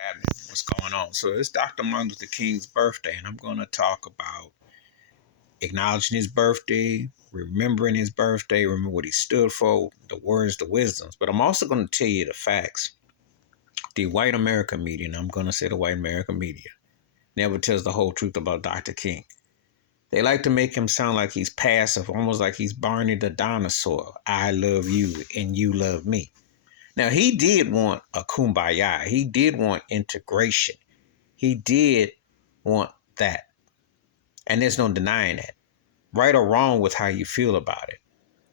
happening? What's going on? So it's Dr. Martin Luther King's birthday, and I'm going to talk about acknowledging his birthday, remembering his birthday, remember what he stood for, the words, the wisdoms. But I'm also going to tell you the facts. The white American media, and I'm going to say the white American media, never tells the whole truth about Dr. King. They like to make him sound like he's passive, almost like he's Barney the dinosaur. I love you and you love me. Now, he did want a kumbaya. He did want integration. He did want that. And there's no denying that. Right or wrong with how you feel about it.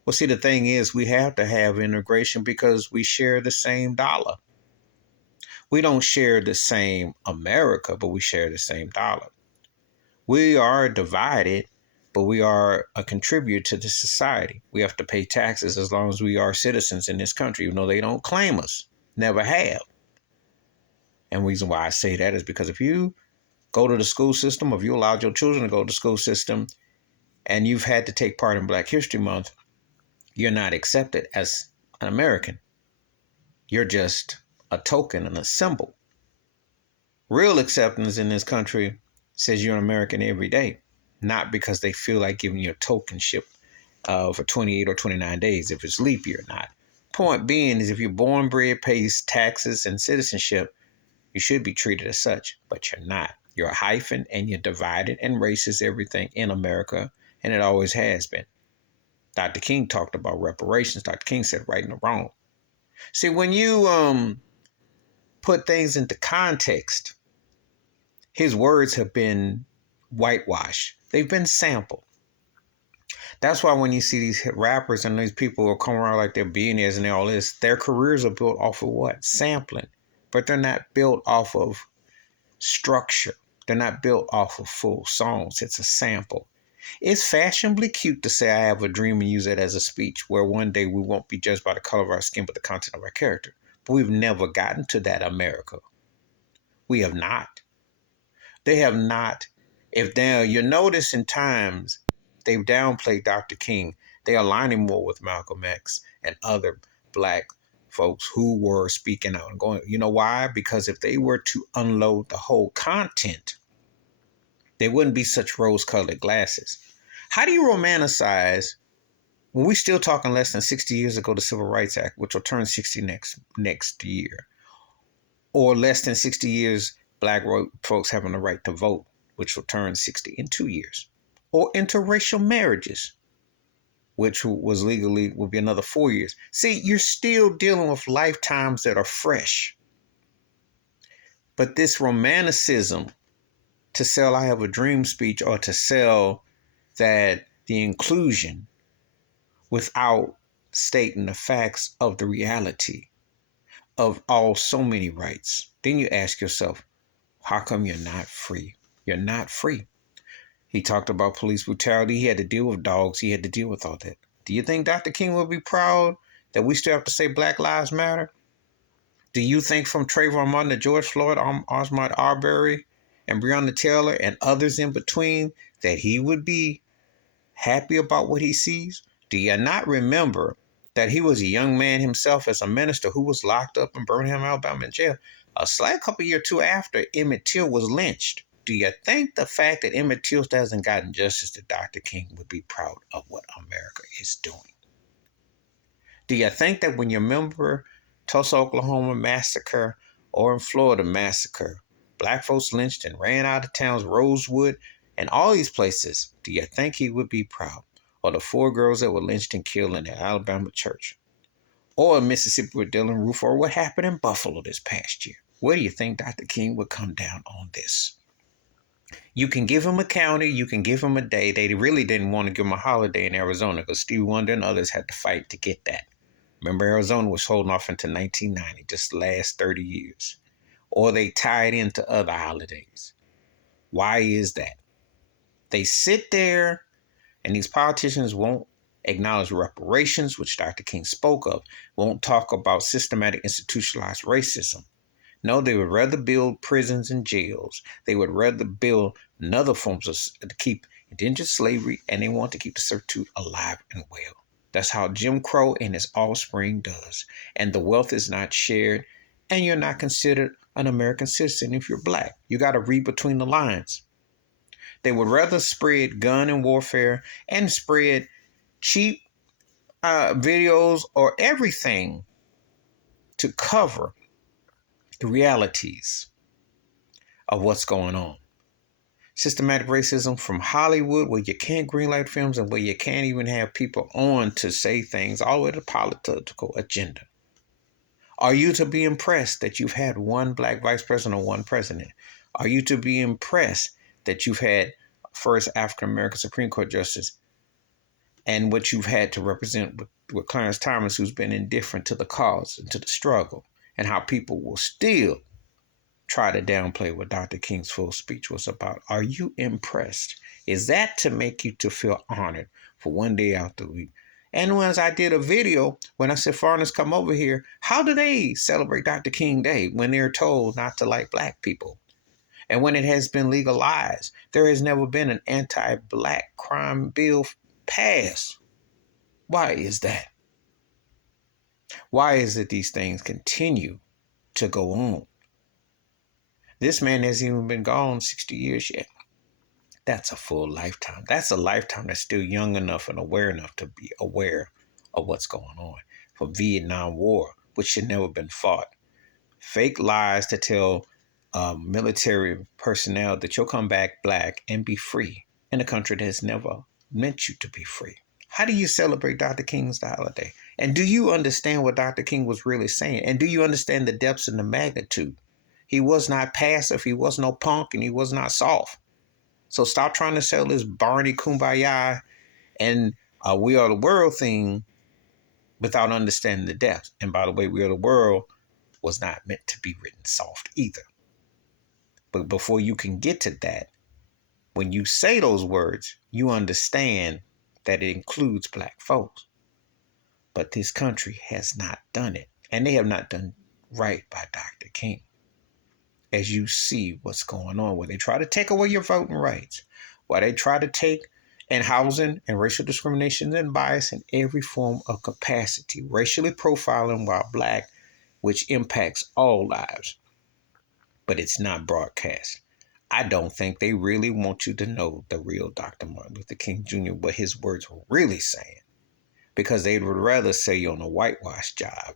Well, see, the thing is, we have to have integration because we share the same dollar. We don't share the same America, but we share the same dollar. We are divided, but we are a contributor to the society. We have to pay taxes as long as we are citizens in this country, even though they don't claim us, never have. And the reason why I say that is because if you go to the school system, if you allowed your children to go to the school system and you've had to take part in Black History Month, you're not accepted as an American. You're just a token and a symbol. Real acceptance in this country says you're an American every day, not because they feel like giving you a tokenship for 28 or 29 days, if it's leap year or not. Point being is if you're born, bred, pays taxes and citizenship, you should be treated as such, but you're not. You're a hyphen and you're divided, and race is everything in America, and it always has been. Dr. King talked about reparations. Dr. King said right and wrong. See, when you put things into context, his words have been whitewashed. They've been sampled. That's why when you see these rappers and these people who come around like they're billionaires and all this, their careers are built off of what? Sampling. But they're not built off of structure. They're not built off of full songs. It's a sample. It's fashionably cute to say I have a dream and use it as a speech where one day we won't be judged by the color of our skin but the content of our character. But we've never gotten to that America. We have not. They have not. If you notice in times they've downplayed Dr. King, they align him more with Malcolm X and other Black folks who were speaking out and going. You know why? Because if they were to unload the whole content, there wouldn't be such rose-colored glasses. How do you romanticize when we're still talking less than 60 years ago, the Civil Rights Act, which will turn 60 next year, or less than 60 years, Black folks having the right to vote, which will turn 60 in 2 years, or interracial marriages, which was legally will be another 4 years. See, you're still dealing with lifetimes that are fresh. But this romanticism to sell I Have a Dream speech or to sell that the inclusion without stating the facts of the reality of all so many rights, then you ask yourself, how come you're not free? You're not free. He talked about police brutality. He had to deal with dogs. He had to deal with all that. Do you think Dr. King would be proud that we still have to say Black Lives Matter? Do you think from Trayvon Martin to George Floyd, Ahmaud Arbery, and Breonna Taylor and others in between that he would be happy about what he sees? Do you not remember that he was a young man himself as a minister who was locked up in Birmingham, Alabama in jail a slight couple years or two after Emmett Till was lynched? Do you think the fact that Emmett Till hasn't gotten justice that Dr. King would be proud of what America is doing? Do you think that when you remember Tulsa, Oklahoma massacre or in Florida massacre, Black folks lynched and ran out of towns, Rosewood, and all these places, do you think he would be proud? Or the 4 girls that were lynched and killed in the Alabama church? Or in Mississippi with Dylan Roof, or what happened in Buffalo this past year? Where do you think Dr. King would come down on this? You can give him a county, you can give him a day. They really didn't want to give him a holiday in Arizona because Stevie Wonder and others had to fight to get that. Remember, Arizona was holding off into 1990, just the last 30 years. Or they tied into other holidays. Why is that? They sit there and these politicians won't acknowledge reparations, which Dr. King spoke of, won't talk about systematic institutionalized racism. No, they would rather build prisons and jails. They would rather build other forms to keep indentured slavery, and they want to keep the servitude alive and well. That's how Jim Crow and his offspring does. And the wealth is not shared, and you're not considered an American citizen if you're black. You got to read between the lines. They would rather spread gun and warfare and spread cheap videos or everything to cover the realities of what's going on. Systematic racism from Hollywood, where you can't greenlight films and where you can't even have people on to say things, all the way to political agenda. Are you to be impressed that you've had one black vice president or one president? Are you to be impressed that you've had first African American Supreme Court justice and what you've had to represent with Clarence Thomas, who's been indifferent to the cause and to the struggle, and how people will still try to downplay what Dr. King's full speech was about? Are you impressed? Is that to make you to feel honored for one day out the week? And once I did a video, when I said foreigners come over here, how do they celebrate Dr. King Day when they're told not to like black people? And when it has been legalized, there has never been an anti-black crime bill passed. Why is that? Why is it these things continue to go on? This man hasn't even been gone 60 years yet. That's a full lifetime. That's a lifetime that's still young enough and aware enough to be aware of what's going on. For Vietnam War, which should never have been fought. Fake lies to tell military personnel that you'll come back black and be free in a country that has never meant you to be free. How do you celebrate Dr. King's holiday? And do you understand what Dr. King was really saying? And do you understand the depths and the magnitude? He was not passive, he was no punk, and he was not soft. So stop trying to sell this Barney Kumbaya and We Are the World thing without understanding the depths. And by the way, We Are the World was not meant to be written soft either. But before you can get to that, when you say those words, you understand that it includes black folks. But this country has not done it. And they have not done right by Dr. King. As you see what's going on, where they try to take away your voting rights, where they try to take and housing and racial discrimination and bias in every form of capacity, racially profiling while black, which impacts all lives. But it's not broadcast. I don't think they really want you to know the real Dr. Martin Luther King Jr., what his words were really saying, because they would rather say you're on a whitewashed job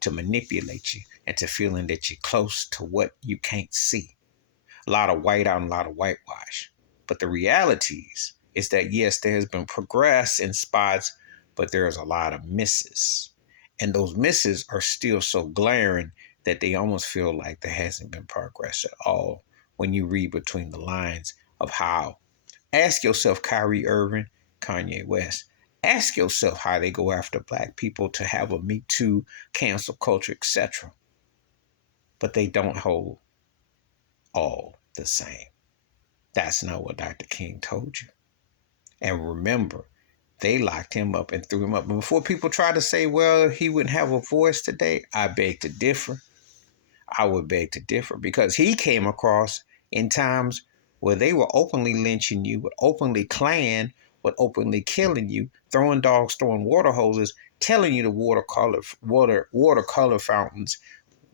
to manipulate you and to feeling that you're close to what you can't see. A lot of white out and a lot of whitewash. But the realities is that, yes, there has been progress in spots, but there's a lot of misses. And those misses are still so glaring that they almost feel like there hasn't been progress at all when you read between the lines of how. Ask yourself, Kyrie Irving, Kanye West, ask yourself how they go after black people to have a Me Too, cancel culture, etc. But they don't hold all the same. That's not what Dr. King told you. And remember, they locked him up and threw him up. But before people try to say, well, he wouldn't have a voice today, I beg to differ. I would beg to differ, because he came across in times where they were openly lynching you, would openly Klan, would openly killing you, throwing dogs, throwing water hoses, telling you to watercolor fountains,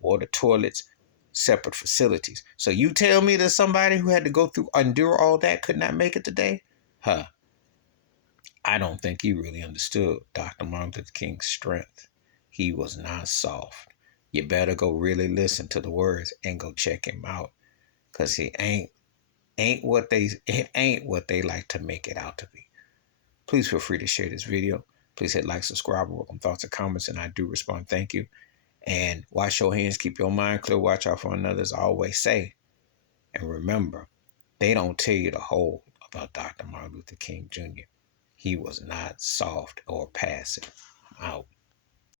water toilets, separate facilities. So you tell me that somebody who had to go through, endure all that could not make it today? I don't think he really understood Dr. Martin Luther King's strength. He was not soft. You better go really listen to the words and go check him out, because he ain't what they like to make it out to be. Please feel free to share this video. Please hit like, subscribe, welcome thoughts and comments, and I do respond. Thank you. And wash your hands, keep your mind clear, watch out for another, as I always say. And remember, they don't tell you the whole about Dr. Martin Luther King Jr. He was not soft or passive. I'm out.